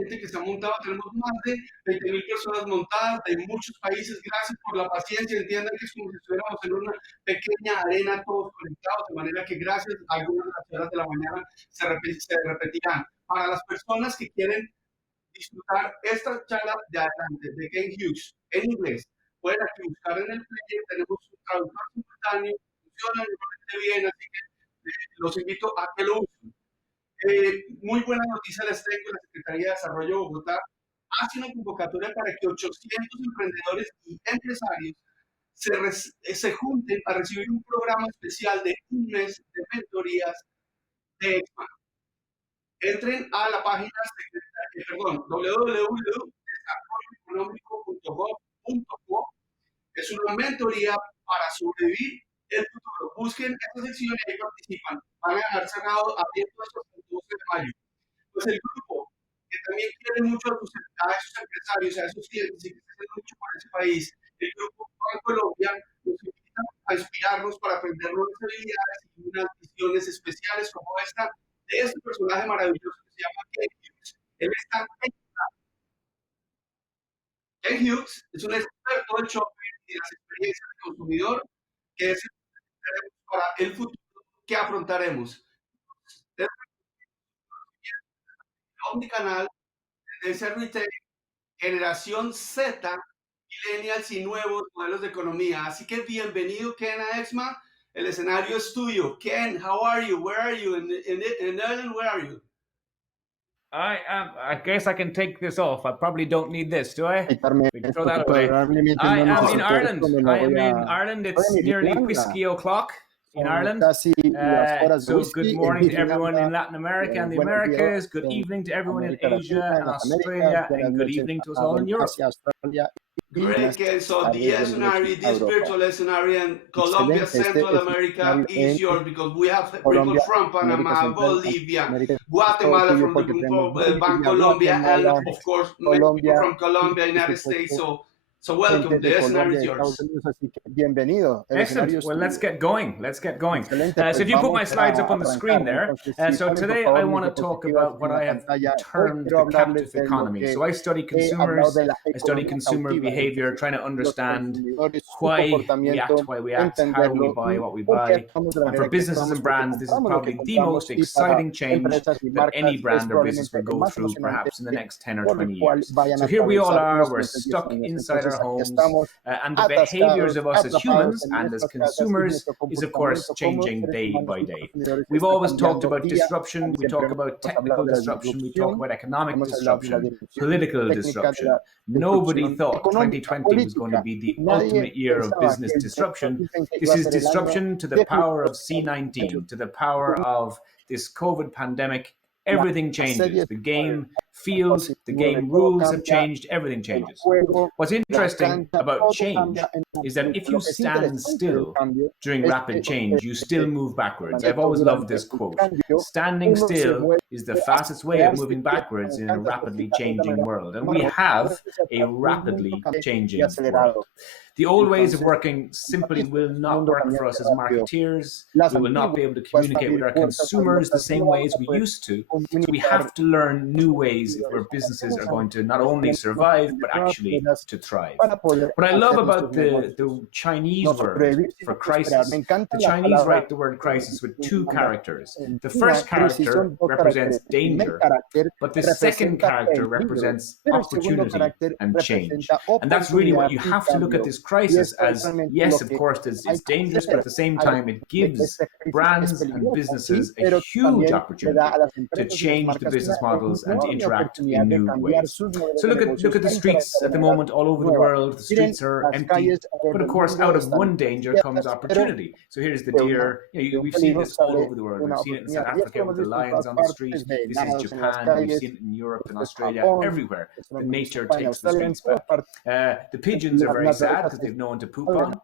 gente que se ha montado. Tenemos más de 20.000 personas montadas de muchos países. Gracias por la paciencia. Entiendan que es como si estuviéramos en una pequeña arena todos conectados, de manera que gracias a algunas de las horas de la mañana se repetirán. Para las personas que quieren disfrutar esta charla de adelante, de Ken Hughes, en inglés, pueden aquí buscar en el player, tenemos un traductor simultáneo, funciona realmente bien, así que los invito a que lo usen. Muy buena noticia les tengo, la Secretaría de Desarrollo de Bogotá hace una convocatoria para que 800 emprendedores y empresarios se junten a recibir un programa especial de un mes de mentorías de EXMA. Entren a la página www.desarrolloeconómico.gov.co. Es una mentoría para sobrevivir el futuro. Busquen esta sección y ahí participan. Van a dejar cerrado abierto hasta el 12 de mayo. Pues el grupo que también quiere mucho a esos empresarios, a esos clientes y que se hacen mucho por ese país, el grupo en Colombia, nos invita a inspirarnos para aprender nuevas habilidades y unas visiones especiales como esta de este personaje maravilloso que se llama Ken Hughes. Él está Ken Hughes es un experto del shopping y de las experiencias del consumidor que es para el futuro que afrontaremos. Desde el canal, tendencia retail, generación Z, millennials y nuevos modelos de economía. Así que bienvenido, Ken, a EXMA. El escenario es tuyo. Ken, how are you? Where are you? In Ireland, where are you? I guess I can take this off. I probably don't need this, do I? We can throw that away. Probablemente I no am in necesito Ireland. esto, me lo I am voy in a- Ireland. Estoy It's en nearly Irlanda. whiskey o'clock in Son Ireland. casi las horas de So whisky good en morning to everyone in Irlanda. Latin America and the Buenos días Americas. Good en evening to everyone in América Asia Latina, en and las Australia, Américas. Buenas and good noches evening to us a all in Europe. Asia, Australia y Great, buenas Ken. So the tardes, buenas scenario, noches a this Europa. virtual scenario in Colombia, Excelente, Central es America escenario is en yours because we have people Colombia, from América Panama, Central, Bolivia, América Guatemala tuyo from the porque group tenemos of Bolivia, Bank Colombia, and Guatemala, of course many people Colombia from Colombia, y por United States. supuesto So gente welcome. de The scenario Colombia, is de Estados yours. Unidos, así que bienvenido. El escenario Excellent. es Well, let's tuyo. get going. Let's get going. Excelente, So pues if you put my vamos slides up a on the screen arrancar. there. Entonces, si So ponen, por today favor, I mis want to talk diapositivas about what en la I have pantalla. Hoy termed quiero the hablarles captive de lo economy. que So I study he hablado consumers. de la I study economía consumer cautiva, behavior, trying to los understand consumidores, su why we comportamiento, act, how we buy entenderlo what we y por qué buy. actuamos de la And for manera que businesses actuamos, and por qué brands, this is compramos lo que probably the compramos most y para exciting change empresas y that any marcas es brand or business probablemente will el go más through emocionante perhaps in the next 10 or por el 20 cual years. vayan So a here we all atravesar are, los we're siguientes 10 stuck años. inside Entonces, our aquí homes, estamos and the behaviors atascados, of us as atrapados humans en and as nuestras casas y consumers nuestro is of course comportamiento como changing seres day humanos by y day. consumidores We've está always talked cambiando about día. disruption, we Siempre talk about hemos hablado technical de la disruption, we talk disrupción, about economic hemos hablado de la disruption, disrupción political técnica, de disruption. la Nobody disrupción thought económica, 2020 was going to política. be the Nadie ultimate year of pensaba business que el disruption. 2020 This iba a is ser el año disruption to the power of definitivo. C19, to the power of this COVID pandemic. Everything changes. The game feels, the game rules have changed, everything changes. What's interesting about change is that if you stand still during rapid change, you still move backwards. I've always loved this quote. Standing still is the fastest way of moving backwards in a rapidly changing world. And we have a rapidly changing world. The old ways of working simply will not work for us as marketeers. We will not be able to communicate with our consumers the same way as we used to. So we have to learn new ways if our businesses are going to not only survive, but actually to thrive. What I love about the Chinese word for crisis, the Chinese write the word crisis with two characters. The first character represents danger, but the second character represents opportunity and change. And that's really what you have to look at this crisis as. Yes, of course, it's dangerous, but at the same time, it gives brands and businesses a huge opportunity to change the business models and to interact in new ways. So look at the streets at the moment all over the world. The streets are empty, but of course, out of one danger comes opportunity. So here's the deer. We've seen this all over the world. We've seen it in South Africa with the lions on the street. This is Japan. We've seen it in Europe and Australia. Everywhere, the nature takes the streets back. The pigeons are very sad because they've no one to poop on.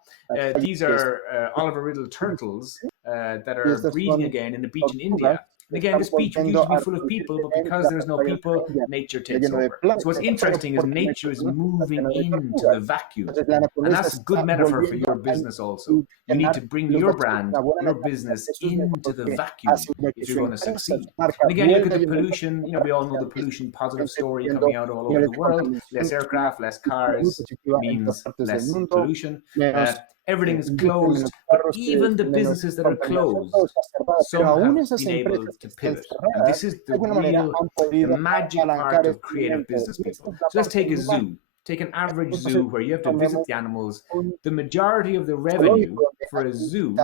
These are Oliver Riddle turtles that are breeding again in a beach in India. And again, this beach used to be full of people, but because there's no people, nature takes over. So what's interesting is nature is moving into the vacuum. And that's a good metaphor for your business also. You need to bring your brand, your business into the vacuum if you're going to succeed. And again, you look at the pollution, we all know the pollution positive story coming out all over the world. Less aircraft, less cars means less pollution. Everything is closed, but even the businesses that are closed, some have been able to pivot. And this is the magic part of creative business people. So let's take a zoo. Take an average zoo where you have to visit the animals. The majority of the revenue for a zoo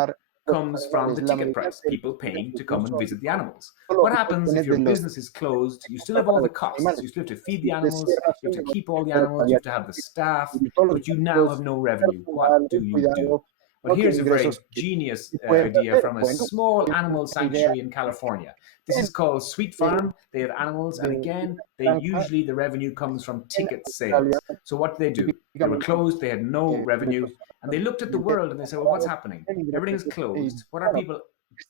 comes from the ticket price, people paying to come and visit the animals. What happens if your business is closed? You still have all the costs. You still have to feed the animals, you have to keep all the animals, you have to have the staff, but you now have no revenue. What do you do? Well, here's a very genius idea from a small animal sanctuary in California. This is called Sweet Farm. They have animals, and again, usually the revenue comes from ticket sales. So what do? They were closed, they had no revenue, and they looked at the world and they said, well, what's happening? Everything is closed. What are people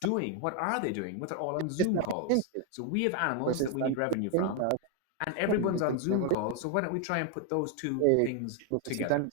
doing? What are they doing? Well, they're all on Zoom calls. So we have animals that we need revenue from, and everyone's on Zoom calls, so why don't we try and put those two things together?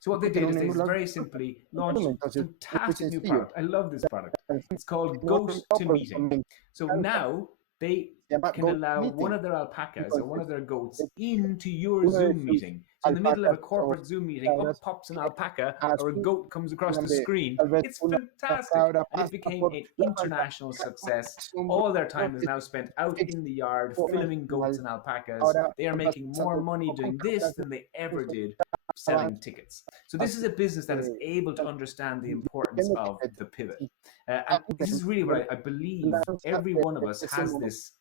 So what they did is they very simply launched a fantastic new product. I love this product. It's called Goat to Meeting. So now they can allow one of their alpacas or one of their goats into your Zoom meeting. So in the middle of a corporate Zoom meeting, up pops an alpaca or a goat comes across the screen. It's fantastic. And it became an international success. All their time is now spent out in the yard filming goats and alpacas. They are making more money doing this than they ever did selling tickets. So this is a business that is able to understand the importance of the pivot. And this is really what I believe every one of us has this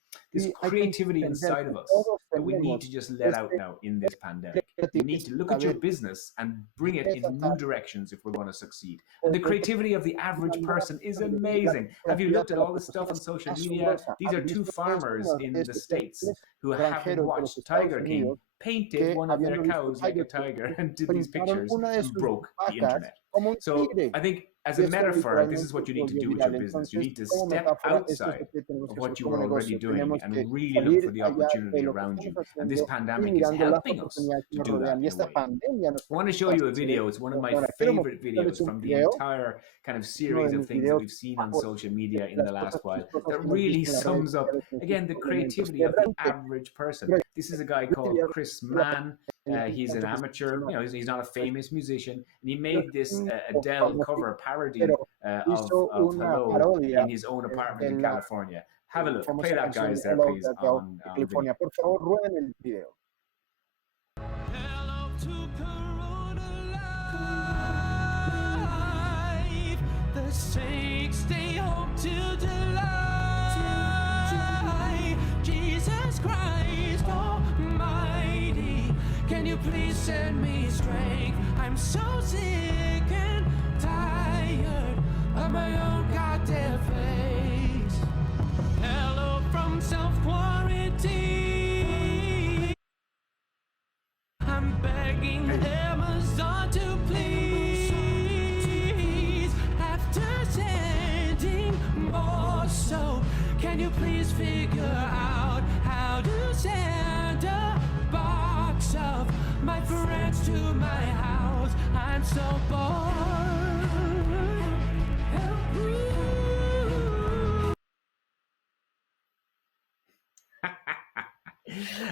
creativity inside of us that we need to just let out now in this pandemic. You need to look at your business and bring it in new directions if we're going to succeed. And the creativity of the average person is amazing. Have you looked at all the stuff on social media? These are two farmers in the States who haven't watched Tiger King, painted one of their cows like a tiger and did these pictures and broke the internet. So I think as a metaphor, this is what you need to do with your business. You need to step outside of what you are already doing and really look for the opportunity around you. And this pandemic is helping us to do that in a way. I want to show you a video. It's one of my favorite videos from the entire kind of series of things that we've seen on social media in the last while that really sums up, again, the creativity of the average person. This is a guy called Chris Mann. He's an amateur, he's not a famous musician, and he made this Adele cover parody of Hello in his own apartment in California. Have a look. Play that, guys, there, please, on video. Hello to Corona Life. The saints stay home till July. Jesus Christ Almighty, can you please send me strength? I'm so sick and tired of my own goddamn face. Hello from self-quarantine. I'm begging Amazon to please, after sending more soap, can you please figure out how to send a box of my friends to my house? I'm so bored. Help me.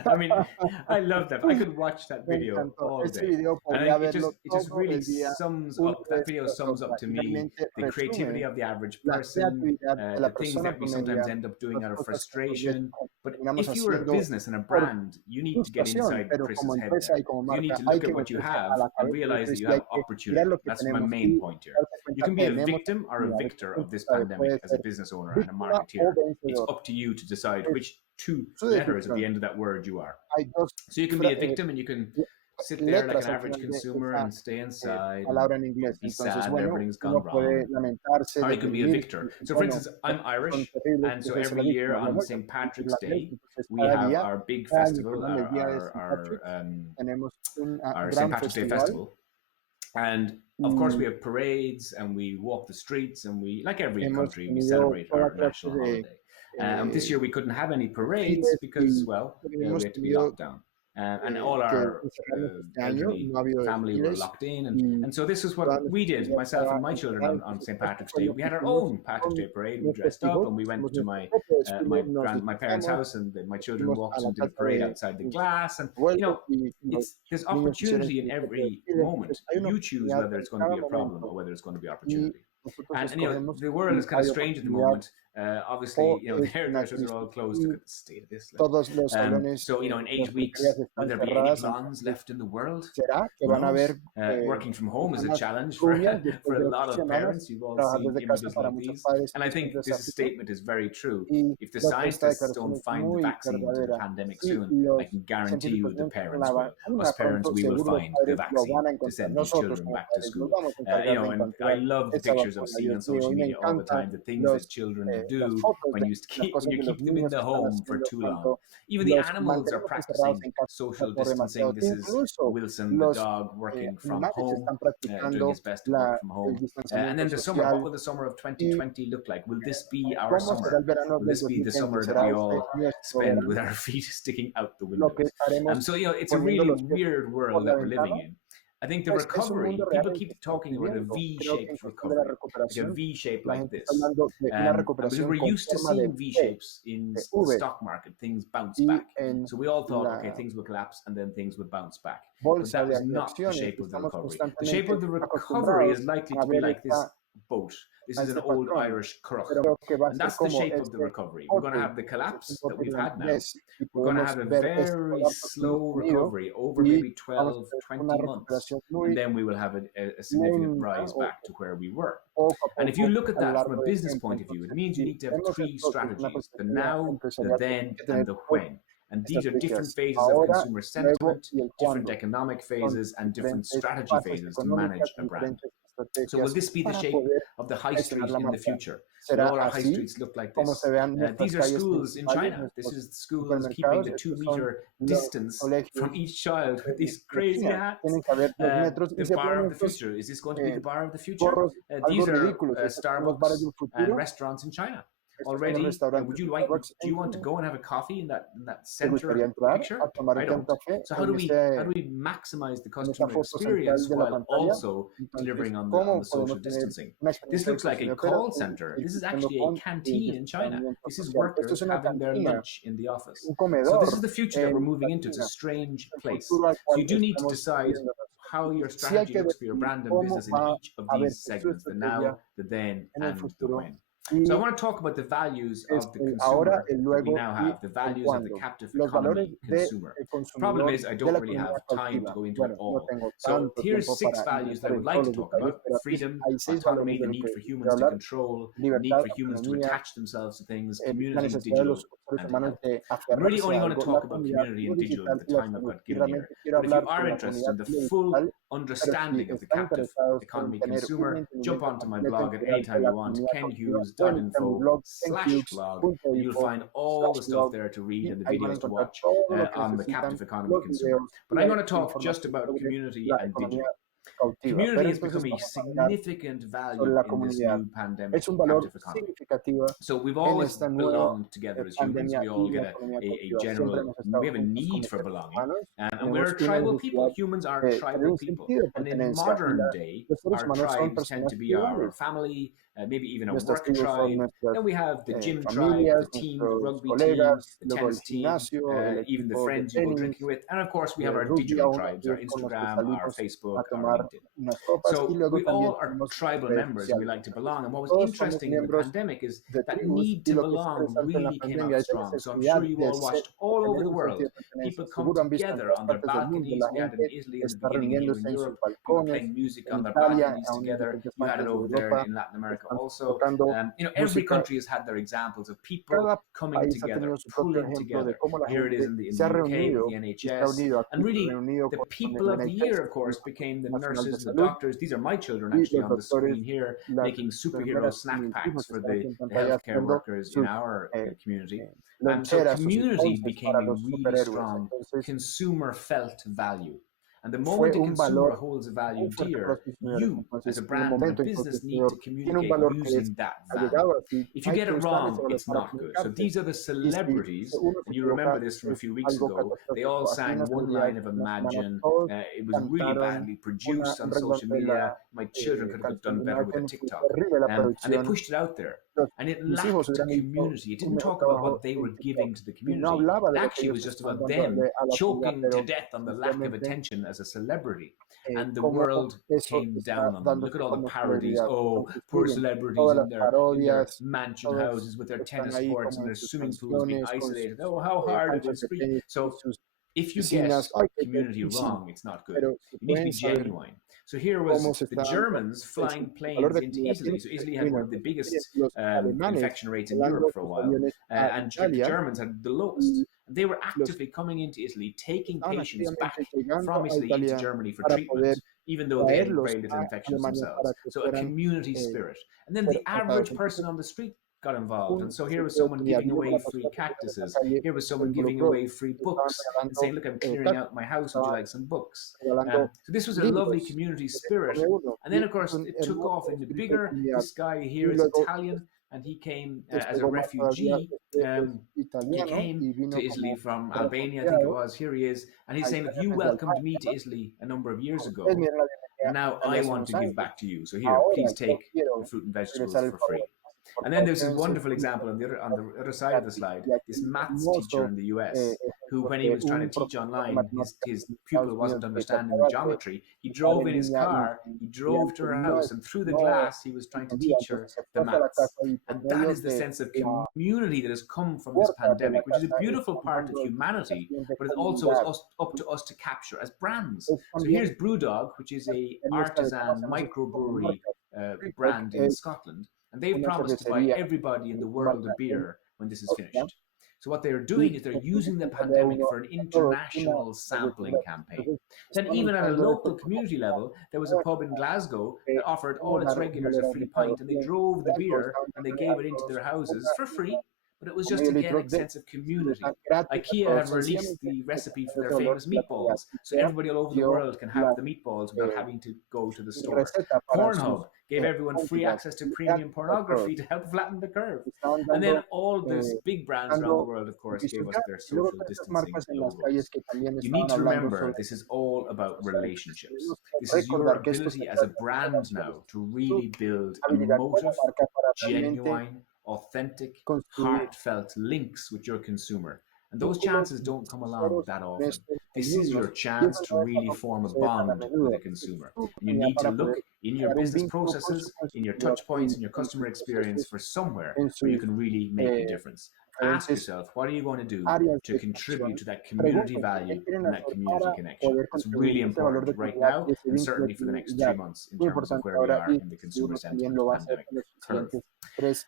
I mean, I love that. I could watch that video all day. And it just really sums up, that video sums up to me the creativity of the average person, the things that we sometimes end up doing out of frustration. But if you are a business and a brand, you need to get inside Chris's head there. You need to look at what you have and realize that you have opportunity. That's my main point here. You can be a victim or a victor of this pandemic as a business owner and a marketeer. It's up to you to decide which two letters at the end of that word you are. So you can be a victim and you can sit there like an average consumer and stay inside and be sad that everything's gone wrong. Or you can be a victor. So for instance, I'm Irish, and so every year on St. Patrick's Day, we have our big festival, our St. Patrick's Day festival. And of course we have parades and we walk the streets and we, like every country, we celebrate our national holiday. This year we couldn't have any parades because, well, we had to be locked down. And all our elderly family were locked in. And so this is what we did, myself and my children on St. Patrick's Day. We had our own Patrick's Day parade. We dressed up and we went to my parents' house, and my children walked into the parade outside the glass. And, there's opportunity in every moment. You choose whether it's going to be a problem or whether it's going to be opportunity. And the world is kind of strange at the moment. Obviously, the hairdressers are all closed. Look at the state of this. So, in 8 weeks, will there be any blondes left in the world? Working from home is a challenge for a lot of parents. You've all seen images like these. And I think this statement is very true. If the scientists don't find the vaccine to the pandemic soon, I can guarantee you the parents will. Us parents, we will find the vaccine to send these children back to school. And I love the pictures I've seen on social media all the time, the things that children do when you keep them in the home for too long. Even the animals are practicing social distancing. This is Wilson, the dog, working from home, doing his best to work from home. And then the summer, what will the summer of 2020 look like? Will this be our summer? Will this be the summer that we all spend with our feet sticking out the windows? So, it's a really weird world that we're living in. I think the recovery, people keep talking about a V-shaped recovery, like a V-shape like this. Because we're used to seeing V-shapes in the stock market, things bounce back. So we all thought, okay, things would collapse and then things would bounce back. But that was not the shape of the recovery. The shape of the recovery is likely to be like this boat. This is an old Irish currach. And that's the shape of the recovery. We're going to have the collapse that we've had now. We're going to have a very slow recovery over maybe 12, 20 months. And then we will have a significant rise back to where we were. And if you look at that from a business point of view, it means you need to have 3 strategies: the now, the then, and the when. And these are different phases of consumer sentiment, different economic phases, and different strategy phases to manage a brand. So will this be the shape of the high street in the future? Will all our high streets look like this? These are schools in China. This is schools keeping the 2-meter distance from each child with these crazy hats. The bar of the future. Is this going to be the bar of the future? These are Starbucks and restaurants in China. Already, do you want to go and have a coffee in that center picture? I don't. So how do we maximize the customer experience while also delivering on the social distancing? This looks like a call center. This is actually a canteen in China. This is workers having their lunch in the office. So this is the future that we're moving into. It's a strange place. So you do need to decide how your strategy looks for your brand and business in each of these segments: the now, the then, and the when. So I want to talk about the values of the consumer that we now have, the values of the captive economy consumer. The problem is I don't really have time to go into it all. So here's 6 values that I would like to talk about: freedom, autonomy, the need for humans to control, the need for humans to attach themselves to things, community, digital, and health. I'm really only going to talk about community and digital at the time I've got given here. But if you are interested in the full understanding of the captive economy consumer, jump onto my blog at any time you want, kenhughes.info/blog. You'll find all the stuff there to read and the videos to watch on the captive economy consumer. But I'm going to talk just about community and digital. Community has become a significant value in this new pandemic captive economy. So we've always belonged together as humans. We all get a general, we have a need for belonging. And we're a tribal people. Humans are tribal people. And in modern day, our tribes tend to be our family, maybe even a work tribe. Then we have the gym tribe, the team, the rugby team, the tennis team, even the friends you go drinking with. And of course, we have our digital tribes, our Instagram, our Facebook, our LinkedIn. So we all are tribal members and we like to belong. And what was interesting in the pandemic is that need to belong really came out strong. So I'm sure you all watched all over the world people come together on their balconies. We had it in Italy in the beginning, here in Europe, people playing music on their balconies together. You had it over there in Latin America also. Every country has had their examples of people coming together, pulling together. Here it is in the UK with the NHS. And really, the people of the year, of course, became the nurses, the doctors. These are my children actually on the screen here, making superhero snack packs for the healthcare workers in our community. So community became a really strong consumer felt value. And the moment a consumer holds a value dear, you, as a brand and a business, need to communicate using that value. If you get it wrong, it's not good. So these are the celebrities, and you remember this from a few weeks ago. They all sang one line of Imagine. It was really badly produced on social media. My children could have done better with a TikTok. And they pushed it out there. And it lacked a community. It didn't talk about what they were giving to the community. It actually was just about them choking to death on the lack of attention as a celebrity. And the world came down on them. Look at all the parodies. Oh, poor celebrities in their mansion houses with their tennis courts and their swimming pools being isolated. Oh, how hard it was. So if you get community wrong, it's not good. You need to be genuine. So here was the Germans flying planes into Italy. So Italy had one of the biggest infection rates in Europe for a while, and the Germans had the lowest. They were actively coming into Italy, taking patients back from Italy into Germany for treatment, even though they had very little infections themselves. So a community spirit. And then the average person on the street got involved. And so here was someone giving away free cactuses. Here was someone giving away free books and saying, look, I'm clearing out my house. Would you like some books? So this was a lovely community spirit. And then, of course, it took off into bigger. This guy here is Italian, and he came as a refugee. He came to Italy from Albania, I think it was. Here he is. And he's saying, look, you welcomed me to Italy a number of years ago. And now I want to give back to you. So here, please take the fruit and vegetables for free. And then there's this wonderful example on the other side of the slide, this maths teacher in the US, who when he was trying to teach online, his pupil wasn't understanding the geometry. He drove in his car, he drove to her house, and through the glass, he was trying to teach her the maths. And that is the sense of community that has come from this pandemic, which is a beautiful part of humanity, but it also is up to us to capture as brands. So here's Brewdog, which is a artisan microbrewery brand in Scotland. And they've promised to buy everybody in the world a beer when this is finished. So what they're doing is they're using the pandemic for an international sampling campaign. Then even at a local community level, there was a pub in Glasgow that offered all its regulars a free pint, and they drove the beer and they gave it into their houses for free. But it was just, again, a sense of community. IKEA have released the recipe for their famous meatballs, so everybody all over the world can have the meatballs without having to go to the store. Pornhub gave everyone free access to premium pornography to help flatten the curve. And then all these big brands around the world, of course, gave us their social distancing logos. You need to remember, this is all about relationships. This is your ability as a brand now to really build emotive, genuine, authentic, heartfelt links with your consumer. And those chances don't come along that often. This is your chance to really form a bond with a consumer. And you need to look in your business processes, in your touch points, in your customer experience for somewhere where you can really make a difference. Ask yourself, what are you going to do to contribute to that community value and that community connection? It's really important right now, and certainly for the next 3 months in terms of where we are in the consumer sentiment pandemic curve.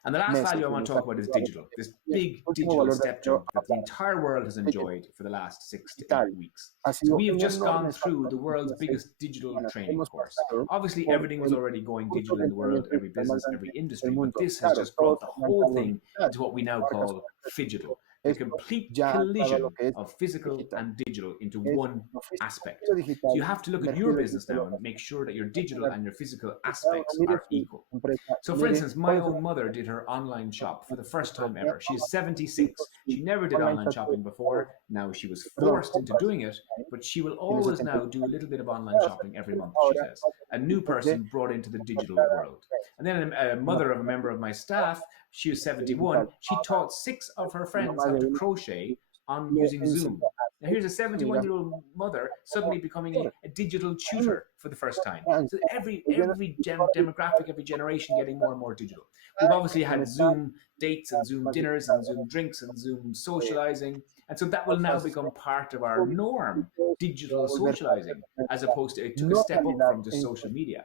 And the last value I want to talk about is digital, this big digital step jump that the entire world has enjoyed for the last 6 to 8 weeks. So we have just gone through the world's biggest digital training course. Obviously, everything was already going digital in the world, every business, every industry, but this has just brought the whole thing into what we now call phygital, a complete collision of physical and digital into one aspect. So you have to look at your business now and make sure that your digital and your physical aspects are equal. So for instance, my own mother did her online shop for the first time ever. She's 76. She never did online shopping before. Now she was forced into doing it, but she will always now do a little bit of online shopping every month, she says. A new person brought into the digital world. And then a mother of a member of my staff, she was 71. She taught 6 of her friends how to crochet on using Zoom. Now here's a 71-year-old mother suddenly becoming a digital tutor for the first time. So every demographic, every generation getting more and more digital. We've obviously had Zoom dates and Zoom dinners and Zoom drinks and Zoom socializing. And so that will now become part of our norm, digital socializing, as opposed to it took a step up from just social media.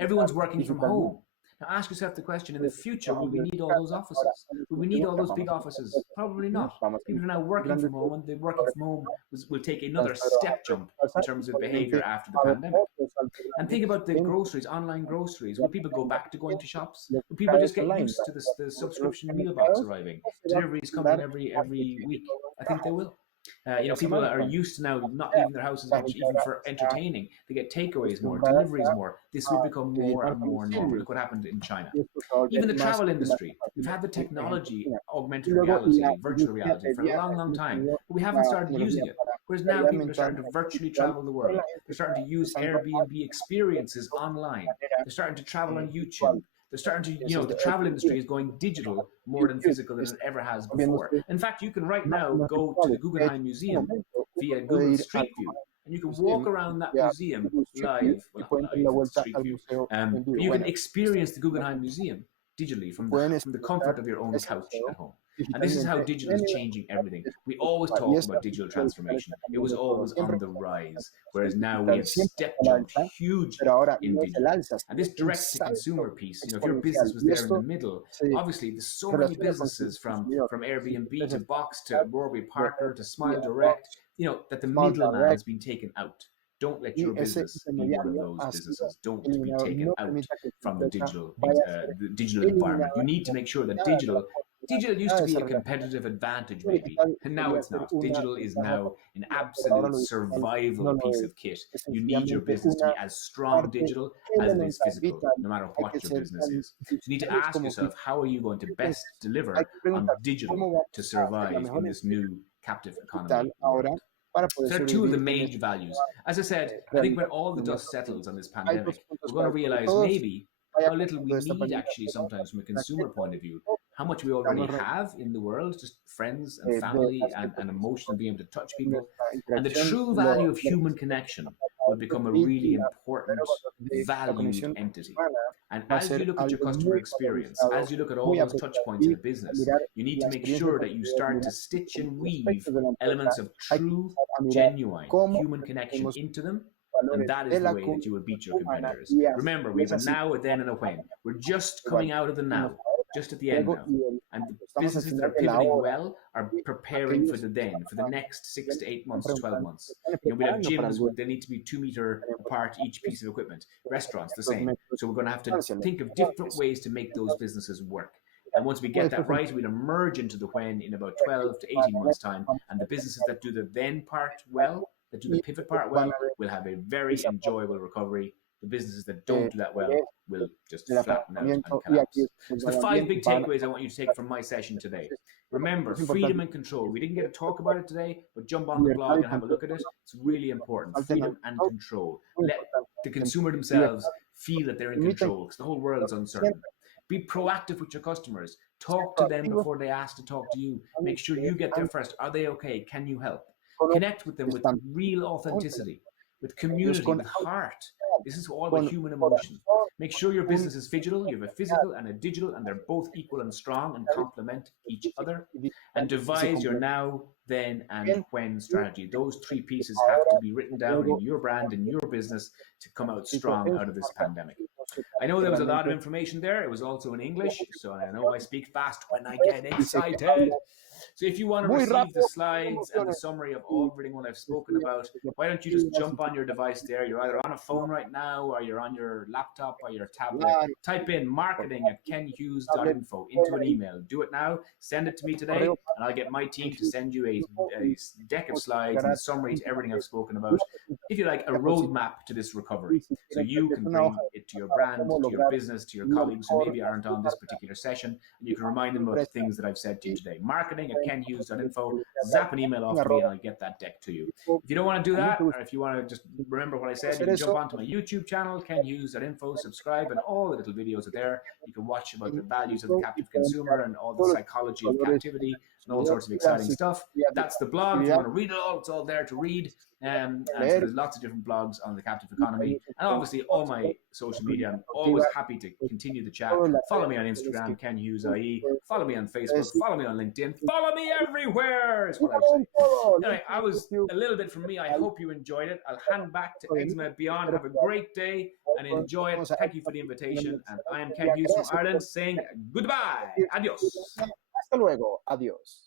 Everyone's working from home. Now ask yourself the question, in the future, will we need all those offices? Will we need all those big offices? Probably not. People are now working from home, and the working from home will take another step jump in terms of behavior after the pandemic. And think about the groceries, online groceries. Will people go back to going to shops? Will people just get used to the subscription meal box arriving? Deliveries coming every week? I think they will. People are used to now not leaving their houses much, even for entertaining. They get takeaways more, deliveries more. This will become more and more normal. Look what happened in China. Even the travel industry. We've had the technology, augmented reality, virtual reality for a long, long time, but we haven't started using it. Whereas now people are starting to virtually travel the world. They're starting to use Airbnb experiences online. They're starting to travel on YouTube. They're starting to, the travel industry is going digital more than physical than it ever has before. In fact, you can right now go to the Guggenheim Museum via Google Street View, and you can walk around that museum live. Well, not live, Street View. But you can experience the Guggenheim Museum digitally from the comfort of your own couch at home. And this is how digital is changing everything. We always talk about digital transformation. It was always on the rise, whereas now we have step jumped hugely in digital. And this direct-to-consumer piece, if your business was there in the middle, obviously there's so many businesses from Airbnb to Box to Warby Parker to Smile Direct, that the middleman has been taken out. Don't let your business be one of those businesses. Don't be taken out from the digital environment. You need to make sure that digital used to be a competitive advantage, maybe, and now it's not. Digital is now an absolute survival piece of kit. You need your business to be as strong digital as it is physical, no matter what your business is. So you need to ask yourself, how are you going to best deliver on digital to survive in this new captive economy world? So there are two of the major values. As I said, I think when all the dust settles on this pandemic, we're going to realize maybe how little we need actually sometimes from a consumer point of view, how much we already have in the world, just friends and family and emotion and being able to touch people. And the true value of human connection will become a really important, valued entity. And as you look at your customer experience, as you look at all those touch points in a business, you need to make sure that you start to stitch and weave elements of true, genuine human connection into them. And that is the way that you will beat your competitors. Remember, we have a now, a then, and a when. We're just coming out of the now, just at the end now. And the businesses that are pivoting well are preparing for the then, for the next 6 to 8 months, 12 months. We have gyms where they need to be 2 meters apart, each piece of equipment. Restaurants, the same. So we're going to have to think of different ways to make those businesses work. And once we get that right, we'll emerge into the when in about 12 to 18 months' time. And the businesses that do the then part well, that do the pivot part well, will have a very enjoyable recovery. The businesses that don't do that well will just flatten out and collapse. So the 5 big takeaways I want you to take from my session today. Remember, freedom and control. We didn't get to talk about it today, but jump on the blog and have a look at it. It's really important. Freedom and control. Let the consumer themselves feel that they're in control, because the whole world is uncertain. Be proactive with your customers. Talk to them before they ask to talk to you. Make sure you get there first. Are they okay? Can you help? Connect with them with real authenticity, with community, with heart. This is all about human emotion. Make sure your business is digital. You have a physical and a digital, and they're both equal and strong and complement each other. And devise your now, then, and when strategy. Those 3 pieces have to be written down in your brand, in your business, to come out strong out of this pandemic. I know there was a lot of information there. It was also in English, so I know I speak fast when I get excited. So if you want to receive the slides and the summary of everything what I've spoken about, why don't you just jump on your device there? You're either on a phone right now, or you're on your laptop or your tablet. Type in marketing@kenhughes.info into an email. Do it now. Send it to me today, and I'll get my team to send you a deck of slides and a summary to everything I've spoken about. If you like, a roadmap to this recovery, so you can bring it to your brand, to your business, to your colleagues who maybe aren't on this particular session, and you can remind them of the things that I've said to you today. Marketing@kenhughes.info. Zap an email off to me and I'll get that deck to you. If you don't want to do that, or if you want to just remember what I said, you can jump onto my YouTube channel, kenhughes.info, subscribe, and all the little videos are there. You can watch about the values of the captive consumer and all the psychology of captivity and all sorts of exciting stuff. That's the blog. If you want to read it all, it's all there to read. And so there's lots of different blogs on the captive economy, and obviously all my social media. I'm always happy to continue the chat. Follow me on Instagram, Ken Hughes IE. Follow me on Facebook. Follow me on LinkedIn. Follow me everywhere is what I say. Anyway, I was a little bit from me. I hope you enjoyed it. I'll hand back to EXMA Beyond. Have a great day and enjoy it. Thank you for the invitation. And I am Ken Hughes from Ireland saying goodbye. Adios. Hasta luego. Adiós.